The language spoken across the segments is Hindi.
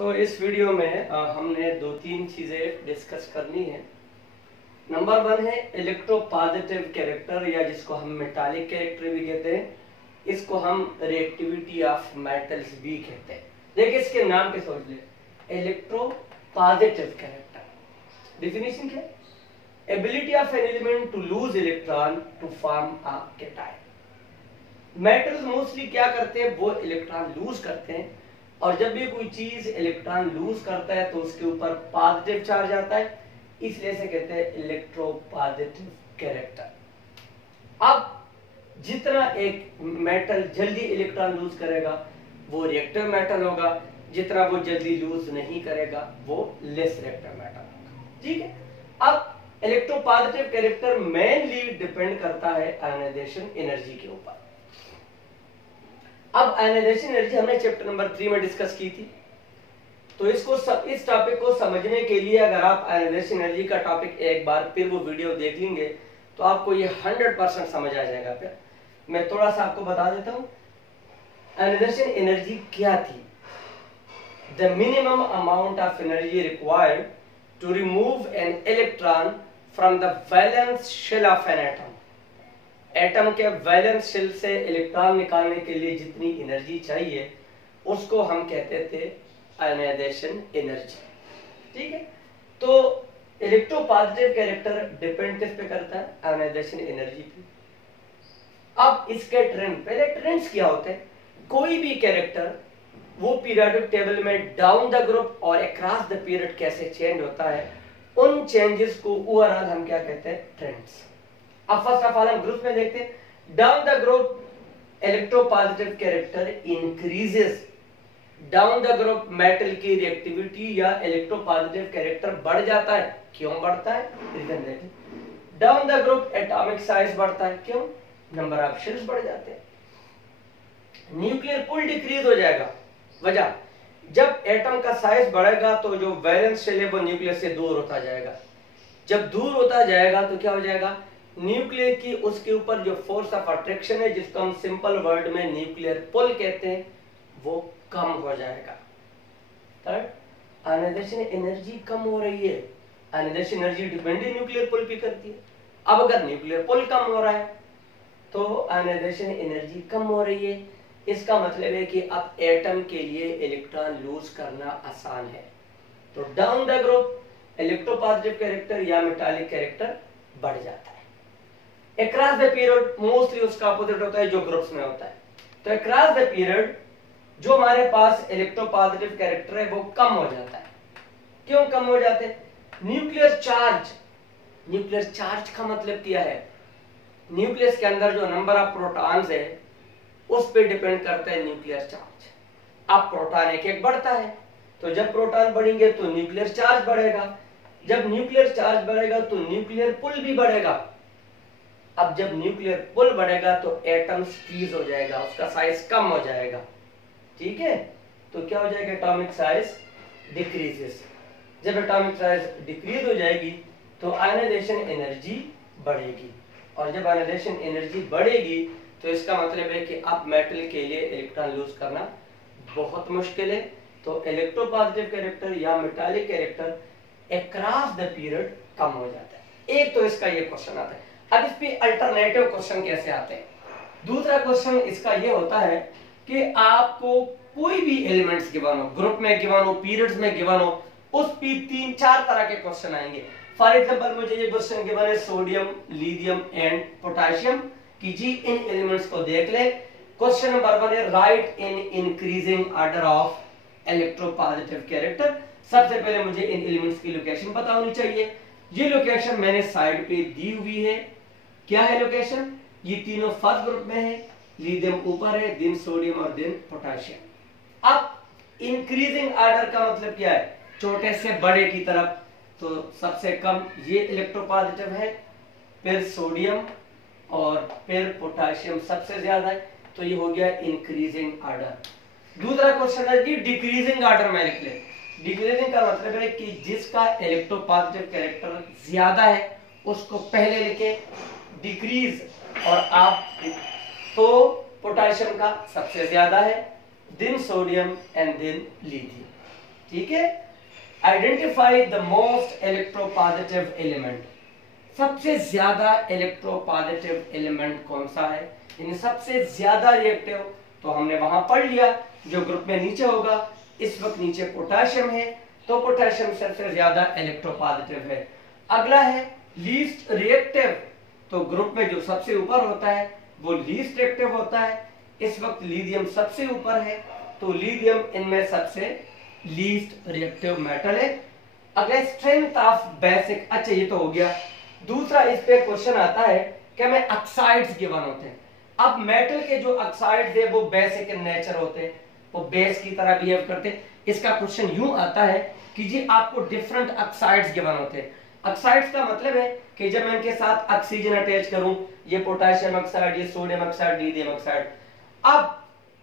इस वीडियो में हमने दो तीन चीजें डिस्कस करनी है। नंबर 1 है इलेक्ट्रोपॉजिटिव कैरेक्टर, या जिसको हम मेटालिक कैरेक्टर भी कहते हैं। इसको हम रिएक्टिविटी ऑफ मेटल्स भी कहते हैं। देखिए इसके नाम पे सोच ले, इलेक्ट्रोपॉजिटिव कैरेक्टर। डिफिनेशन क्या है? Ability of an element to lose electron to form a cation. Metals mostly क्या करते हैं? वो इलेक्ट्रॉन लूज करते हैं, और जब भी कोई चीज इलेक्ट्रॉन लूज करता है तो उसके ऊपर पॉजिटिव चार्ज आता है, इसलिए से कहते हैं इलेक्ट्रोपॉजिटिव कैरेक्टर। अब जितना एक मेटल जल्दी इलेक्ट्रॉन लूज करेगा वो रिएक्टिव मेटल होगा, जितना वो जल्दी लूज नहीं करेगा वो लेस रिएक्टिव मेटल होगा। ठीक है। अब इलेक्ट्रोपॉजिटिव कैरेक्टर मेनली डिपेंड करता है आयनाइजेशन एनर्जी के ऊपर। अब आयनाइजेशन एनर्जी हमने चैप्टर नंबर 3 में डिस्कस की थी, तो इस टॉपिक को समझने के लिए अगर आप आयनाइजेशन एनर्जी का टॉपिक एक बार फिर वो वीडियो देख लेंगे तो आपको ये 100% समझ आ जाएगा। फिर मैं थोड़ा सा आपको बता देता हूं आयनाइजेशन एनर्जी क्या थी। The minimum amount of energy required to remove an electron from the valence shell of an atom. Atom के वैलेंस शेल से इलेक्ट्रॉन निकालने के लिए जितनी एनर्जी चाहिए उसको हम कहते थे आयनाइजेशन एनर्जी। ठीक है। तो इलेक्ट्रोपॉजिटिव कैरेक्टर डिपेंड किस पे करता है? आयनाइजेशन एनर्जी पे। अब इसके ट्रेंड, पहले ट्रेंड्स क्या होते हैं? कोई भी कैरेक्टर वो पीरियोडिक टेबल में डाउन द ग्रुप और अक्रॉस द पीरियड कैसे चेंज होता है, उन चेंजेस को ओवरऑल हम क्या कहते हैं? ट्रेंड्स। अब फर्स्ट ऑफ ऑल हम ग्रुप में देखते हैं। Down the group electropositive character increases. Down the group metal की रिएक्टिविटी या इलेक्ट्रोपॉजिटिव कैरेक्टर बढ़ जाता है। क्यों बढ़ता है? रीजन देखें। Down the group atomic size बढ़ता है। क्यों? नंबर ऑफ शेल्स बढ़ जाते हैं। न्यूक्लियर पुल डिक्रीज हो जाएगा। वजह, जब एटम का साइज बढ़ेगा तो जो वैलेंस शेल है वो न्यूक्लियर से दूर होता जाएगा। जब दूर होता जाएगा तो क्या हो जाएगा? न्यूक्लियर की उसके ऊपर जो फोर्स ऑफ अट्रैक्शन है, जिसको हम सिंपल वर्ड में न्यूक्लियर पुल कहते हैं, वो कम हो जाएगा। थर्ड, आयनाइजेशन एनर्जी कम हो रही है। आयनाइजेशन एनर्जी डिपेंड न्यूक्लियर पुल पे करती है। अब अगर न्यूक्लियर पुल कम हो रहा है तो आयनाइजेशन एनर्जी कम हो रही है। इसका मतलब है कि अब एटम के लिए इलेक्ट्रॉन लूज करना आसान है। तो down the group electropositive character या मेटालिक कैरेक्टर बढ़ जाता है। अक्रॉस द पीरियड मोस्टली उसका अपोजिट होता है जो ग्रुप्स में होता है। तो अक्रॉस द पीरियड जो हमारे पास इलेक्ट्रोपॉजिटिव कैरेक्टर है वो कम हो जाता है। क्यों कम हो जाते हैं? Nuclear charge. न्यूक्लियर चार्ज का मतलब क्या है? न्यूक्लियस के अंदर जो नंबर ऑफ प्रोटॉन्स है उस पे डिपेंड करता है न्यूक्लियर चार्ज। अब प्रोटॉन एक एक बढ़ता है, तो जब प्रोटॉन बढ़ेंगे तो न्यूक्लियर चार्ज बढ़ेगा। जब न्यूक्लियर चार्ज बढ़ेगा तो न्यूक्लियर पुल भी बढ़ेगा। अब जब न्यूक्लियर पुल बढ़ेगा तो एटम स्क्वीज हो जाएगा, उसका साइज कम हो जाएगा। ठीक है। तो क्या हो जाएगा? Atomic size decreases. जब एटॉमिक साइज डिक्रीज हो जाएगी तो आयनाइजेशन एनर्जी बढ़ेगी, और जब आयनाइजेशन एनर्जी बढ़ेगी तो इसका मतलब है कि अब मेटल के लिए इलेक्ट्रॉन लूज करना बहुत मुश्किल है। तो इलेक्ट्रोपॉजिटिव कैरेक्टर या metallic character across the period कम हो जाता है। एक तो इसका ये क्वेश्चन आता है। अब इस पे अल्टरनेटिव क्वेश्चन कैसे आते हैं? दूसरा क्वेश्चन इसका ये होता है कि आपको कोई भी एलिमेंट्स गिवन हो, ग्रुप में गिवन हो, पीरियड्स में गिवन हो, उस पे 3-4 तरह के क्वेश्चन आएंगे। फॉर एग्जांपल मुझे ये क्वेश्चन गिवन है सोडियम, लिथियम एंड पोटेशियम कि जी इन एलिमेंट्स को देख ले। क्वेश्चन नंबर 1 है right in increasing order of electropositive character. सबसे पहले मुझे इन एलिमेंट्स की लोकेशन पता होनी चाहिए। ये लोकेशन मैंने साइड पे दी हुई है। क्या है लोकेशन? ये तीनों फर्स्ट ग्रुप में है, लिथियम ऊपर है, देन सोडियम और देन पोटेशियम। अब इंक्रीजिंग ऑर्डर का मतलब क्या है? छोटे से बड़े की तरफ। तो सबसे कम ये इलेक्ट्रोपॉजिटिव है, फिर सोडियम और फिर पोटेशियम सबसे ज्यादा है। तो ये हो गया इंक्रीजिंग ऑर्डर। दूसरा क्वेश्चन है कि डिक्रीजिंग ऑर्डर में लिख ले। डिक्रीजिंग का मतलब है कि जिसका इलेक्ट्रोपॉजिटिव कैरेक्टर ज्यादा है उसको पहले लिखे, डिक्रीज और आप तो पोटेशियम का सबसे ज्यादा है, then sodium and then lithium. ठीक है। Identify the most electropositive element, सबसे ज्यादा इलेक्ट्रोपॉजिटिव एलिमेंट कौन सा है, इन सबसे ज्यादा रिएक्टिव, तो हमने वहां पढ़ लिया जो ग्रुप में नीचे होगा। इस वक्त नीचे पोटेशियम है, तो पोटेशियम सबसे ज्यादा इलेक्ट्रोपॉजिटिव है। अगला है लीस्ट रिएक्टिव, तो ग्रुप में जो सबसे ऊपर होता है वो लीस्ट रिएक्टिव होता है। इस वक्त लिथियम सबसे ऊपर है, तो लिथियम इनमें सबसे लीस्ट रिएक्टिव मेटल है। अगला स्ट्रेंथ ऑफ बेसिक, अच्छा ये तो हो गया। दूसरा इस पे क्वेश्चन आता है कि हमें ऑक्साइड्स गिवन होते हैं। अब मेटल के जो ऑक्साइड्स है वो बेसिक इन नेचर होते हैं, वो बेस की तरह बिहेव करते हैं। इसका क्वेश्चन यूं आता है कि जी आपको डिफरेंट ऑक्साइड्स गिवन होते हैं। ऑक्साइड्स का मतलब है कि जब मैं इनके साथ ऑक्सीजन अटैच करूं, ये पोटेशियम ऑक्साइड, ये सोडियम ऑक्साइड, लिथियम ऑक्साइड। अब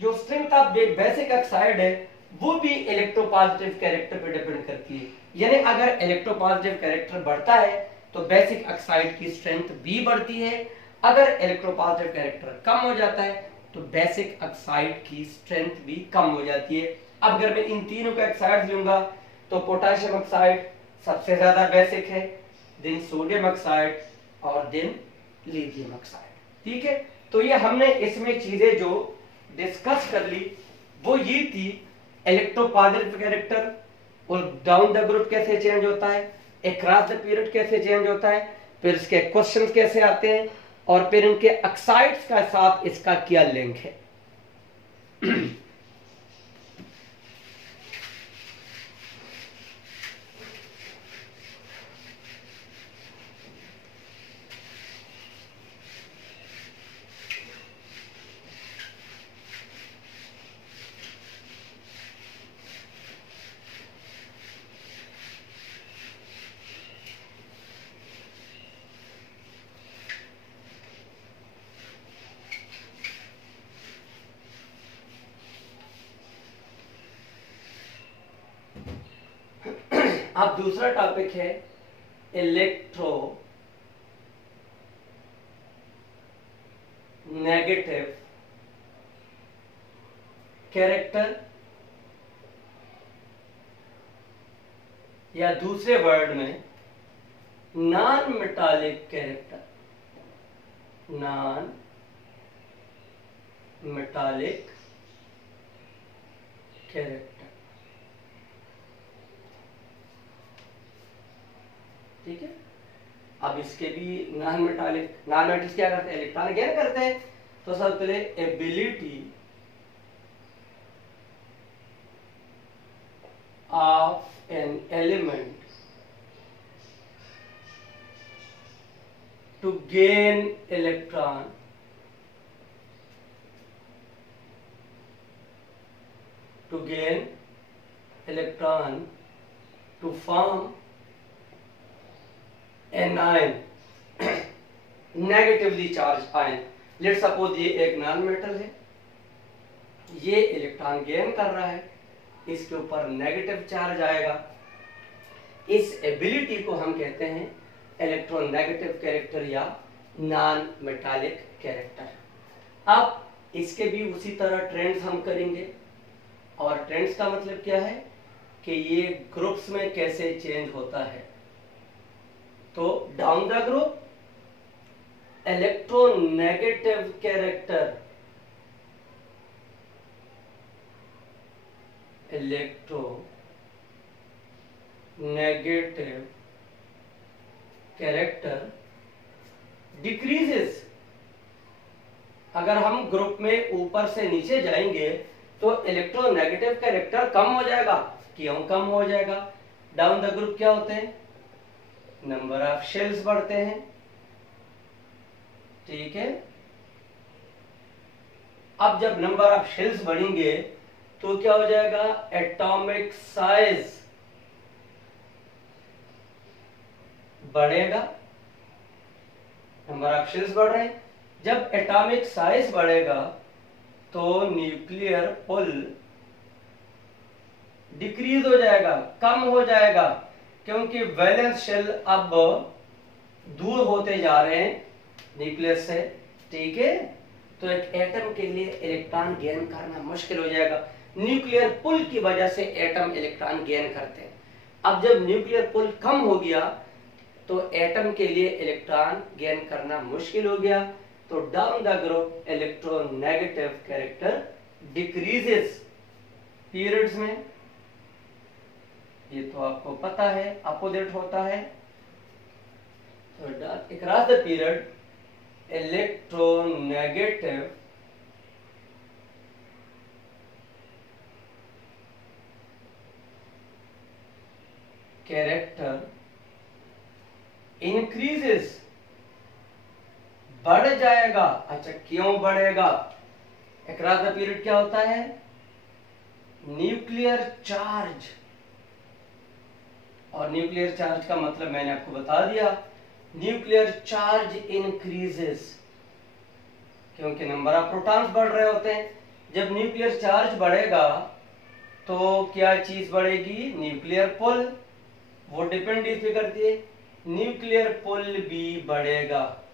जो स्ट्रेंथ ऑफ बेसिक ऑक्साइड है वो भी इलेक्ट्रोपॉजिटिव कैरेक्टर पे डिपेंड करती है। यानी अगर इलेक्ट्रोपॉजिटिव कैरेक्टर बढ़ता है तो बेसिक ऑक्साइड की स्ट्रेंथ भी बढ़ती है। अगर इलेक्ट्रोपॉजिटिव कैरेक्टर कम हो जाता है तो बेसिक ऑक्साइड की स्ट्रेंथ भी कम हो जाती है। अब अगर मैं इन तीनों का ऑक्साइड लूंगा तो पोटेशियम ऑक्साइड सबसे ज्यादा बेसिक है, देन सोडियम ऑक्साइड और देन लिथियम ऑक्साइड। ठीक है, तो ये हमने इसमें चीजें जो डिस्कस कर ली वो ये थी, इलेक्ट्रोपॉजिटिव कैरेक्टर और डाउन द ग्रुप कैसे चेंज होता है, अक्रॉस द पीरियड कैसे चेंज होता है, फिर इसके क्वेश्चंस कैसे आते हैं, और फिर इनके ऑक्साइड्स का साथ इसका क्या लिंक है। अब दूसरा टॉपिक है इलेक्ट्रो नेगेटिव कैरेक्टर, या दूसरे वर्ड में non metallic character, non metallic character. ठीक है, अब इसके भी नॉन मेटालिक क्या करते हैं, इलेक्ट्रॉन गेन करते हैं। तो सबसे पहले ability of an element to gain electron, to gain electron to form an ion, negatively charged ion. Let's suppose ये एक नॉन मेटल है, ये इलेक्ट्रॉन गेन कर रहा है, इसके ऊपर नेगेटिव चार्ज आएगा। इस एबिलिटी को हम कहते हैं इलेक्ट्रोनेगेटिव कैरेक्टर या नॉन मेटालिक कैरेक्टर। अब इसके भी उसी तरह ट्रेंड्स हम करेंगे, और ट्रेंड्स का मतलब क्या है कि ये ग्रुप्स में कैसे चेंज होता है। तो down the group electronegative character, electronegative character decreases. अगर हम ग्रुप में ऊपर से नीचे जाएंगे तो इलेक्ट्रोनेगेटिव कैरेक्टर कम हो जाएगा। क्यों कम हो जाएगा? डाउन द ग्रुप क्या होते हैं, नंबर ऑफ शेल्स बढ़ते हैं। ठीक है, अब जब नंबर ऑफ शेल्स बढ़ेंगे तो क्या हो जाएगा, एटॉमिक साइज बढ़ेगा। नंबर ऑफ शेल्स बढ़ रहे हैं, जब एटॉमिक साइज बढ़ेगा तो न्यूक्लियर पुल डिक्रीज हो जाएगा, कम हो जाएगा, क्योंकि वैलेंस शेल अब दूर होते जा रहे हैं न्यूक्लियस से। ठीक है, तो एक एटम के लिए इलेक्ट्रॉन गेन करना मुश्किल हो जाएगा। न्यूक्लियर पुल की वजह से एटम इलेक्ट्रॉन गेन करते हैं। अब जब न्यूक्लियर पुल कम हो गया तो एटम के लिए इलेक्ट्रॉन गेन करना मुश्किल हो गया, तो down the group electronegative character decreases periods में। ये तो आपको पता है, अपोजिट होता है। तो across the period electronegative character increases, बढ़ जाएगा। अच्छा, क्यों बढ़ेगा? अक्रॉस द पीरियड क्या होता है? न्यूक्लियर चार्ज, और न्यूक्लियर चार्ज का मतलब मैंने आपको बता दिया, न्यूक्लियर चार्ज इंक्रीजेस, क्योंकि नंबर ऑफ प्रोटॉन्स बढ़ रहे होते हैं। जब न्यूक्लियर चार्ज बढ़ेगा तो क्या चीज बढ़ेगी? न्यूक्लियर पुल, वो डिपेंड इस पे करती है, न्यूक्लियर पुल भी बढ़ेगा।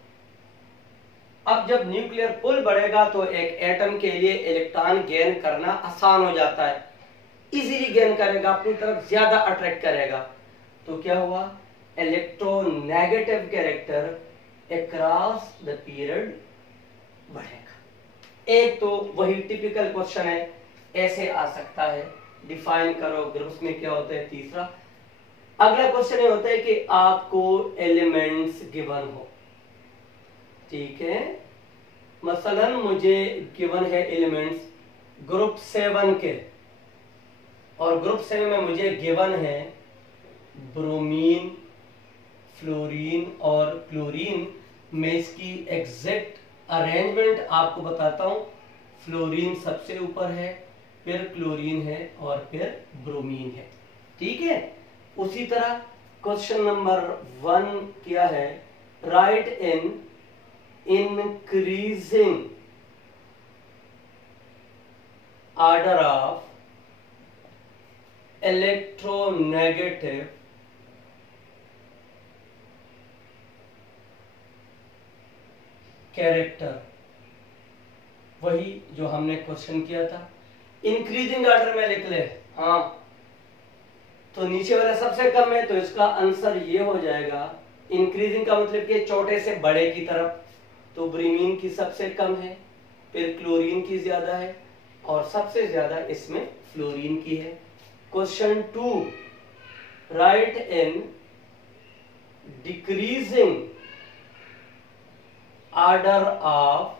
अब जब न्यूक्लियर पुल बढ़ेगा तो एक एटम के लिए इलेक्ट्रॉन गेन करना आसान हो जाता है, इजीली गेन करेगा, अपनी तरफ ज्यादा अट्रैक्ट करेगा। तो क्या हुआ? Electronegative character across the period बढ़ेगा। एक तो वही टिपिकल क्वेश्चन है, ऐसे आ सकता है, डिफाइन करो ग्रुप्स में क्या होता है। तीसरा, अगला क्वेश्चन ये होता है कि आपको एलिमेंट्स गिवन हो, ठीक है, मसलन मुझे गिवन है एलिमेंट्स ग्रुप 7 के, और ग्रुप 7 में मुझे गिवन है ब्रोमीन, फ्लोरीन और क्लोरीन। मैं इसकी एग्जैक्ट अरेंजमेंट आपको बताता हूं। फ्लोरीन सबसे ऊपर है, फिर क्लोरीन है और फिर ब्रोमीन है, ठीक है। उसी तरह क्वेश्चन नंबर 1 क्या है? Right in increasing order of electronegative character, वही जो हमने क्वेश्चन किया था। इंक्रीजिंग ऑर्डर में लिख ले, हाँ, तो नीचे वाला सबसे कम है, तो इसका आंसर ये हो जाएगा। इंक्रीजिंग का मतलब कि छोटे से बड़े की तरफ, तो ब्रोमीन की सबसे कम है, फिर क्लोरीन की ज्यादा है, और सबसे ज्यादा इसमें फ्लोरीन की है। Question 2, right in decreasing order of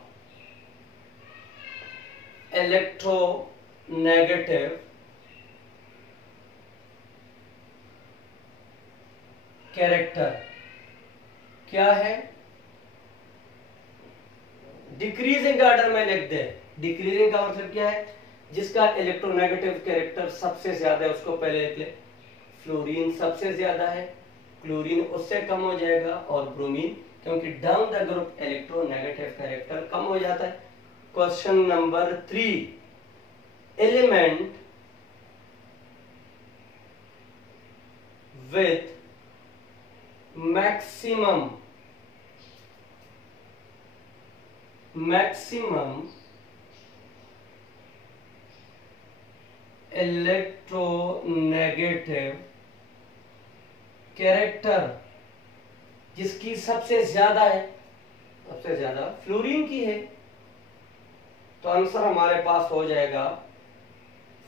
electronegative character क्या है? डिक्रीजिंग ऑर्डर में लिख दे। डिक्रीजिंग का मतलब क्या है? जिसका इलेक्ट्रोनेगेटिव कैरेक्टर सबसे ज्यादा है उसको पहले लिख ले। फ्लोरीन सबसे ज्यादा है, क्लोरीन उससे कम हो जाएगा, और ब्रोमीन, क्योंकि down the group electronegative character कम हो जाता है। Question number 3, element with maximum electronegative character, जिसकी सबसे ज्यादा है, सबसे ज्यादा फ्लोरीन की है, तो आंसर हमारे पास हो जाएगा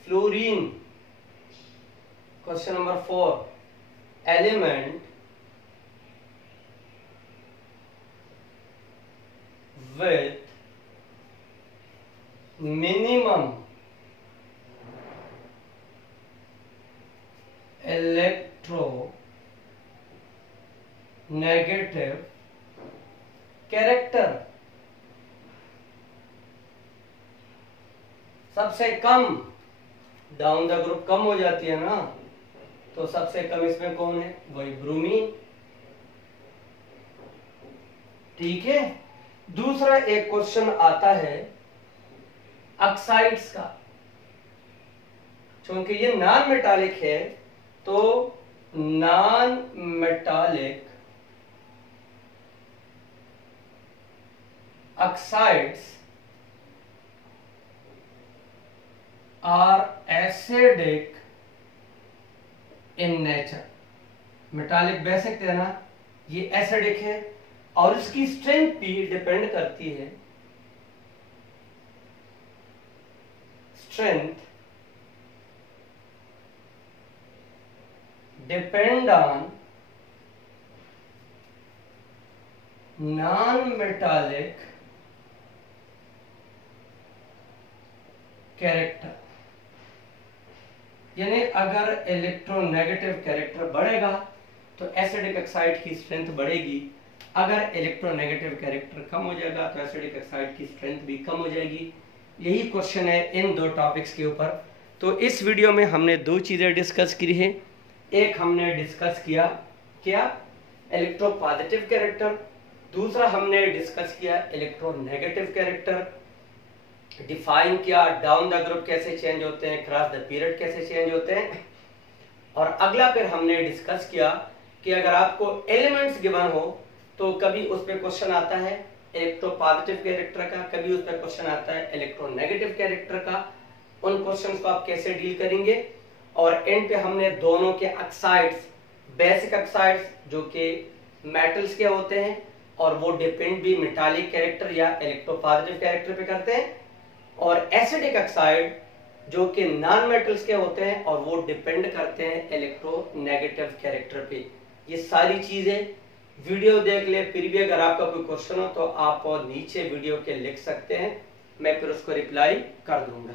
fluorine. Question number 4, element with minimum electronegative character, सबसे कम, डाउन द ग्रुप कम हो जाती है ना, तो सबसे कम इसमें कौन है? वही ब्रोमीन, ठीक है। दूसरा एक क्वेश्चन आता है ऑक्साइड्स का, क्योंकि ये नॉन मेटालिक है, तो non metallic oxides are acidic in nature. Metallic basic है ना, ये एसिडिक है और इसकी स्ट्रेंथ भी डिपेंड करती है, strength depend on non metallic character. यानी अगर इलेक्ट्रोनेगेटिव कैरेक्टर बढ़ेगा तो एसिडिक ऑक्साइड की स्ट्रेंथ बढ़ेगी, अगर इलेक्ट्रोनेगेटिव कैरेक्टर कम हो जाएगा तो एसिडिक ऑक्साइड की स्ट्रेंथ भी कम हो जाएगी। यही क्वेश्चन है इन दो टॉपिक्स के ऊपर। तो इस वीडियो में हमने दो चीजें डिस्कस की है। एक हमने डिस्कस किया क्या, इलेक्ट्रोपॉजिटिव कैरेक्टर, दूसरा हमने डिस्कस किया इलेक्ट्रोनेगेटिव कैरेक्टर, डिफाइन किया डाउन द ग्रुप कैसे चेंज होते हैं, क्रॉस द पीरियड कैसे चेंज होते हैं। और अगला फिर हमने डिस्कस किया कि अगर आपको एलिमेंट्स गिवन हो तो कभी उस पर क्वेश्चन आता है इलेक्ट्रोपॉजिटिव कैरेक्टर का, कभी उस पर क्वेश्चन आता है इलेक्ट्रोनेगेटिव कैरेक्टर का। उन क्वेश्चंस को आप कैसे डील करेंगे। और एंड पे हमने दोनों के ऑक्साइड्स, बेसिक ऑक्साइड्स जो कि मेटल्स के होते हैं और वो डिपेंड भी मेटालिक कैरेक्टर या इलेक्ट्रोपॉजिटिव कैरेक्टर पे करते हैं, और एसिडिक ऑक्साइड जो कि नॉन मेटल्स के होते हैं और वो डिपेंड करते हैं इलेक्ट्रोनेगेटिव कैरेक्टर पे। ये सारी चीजें वीडियो देख ले, फिर भी अगर आपका कोई क्वेश्चन हो तो आप नीचे वीडियो के लिख सकते हैं, मैं फिर उसको रिप्लाई कर दूंगा।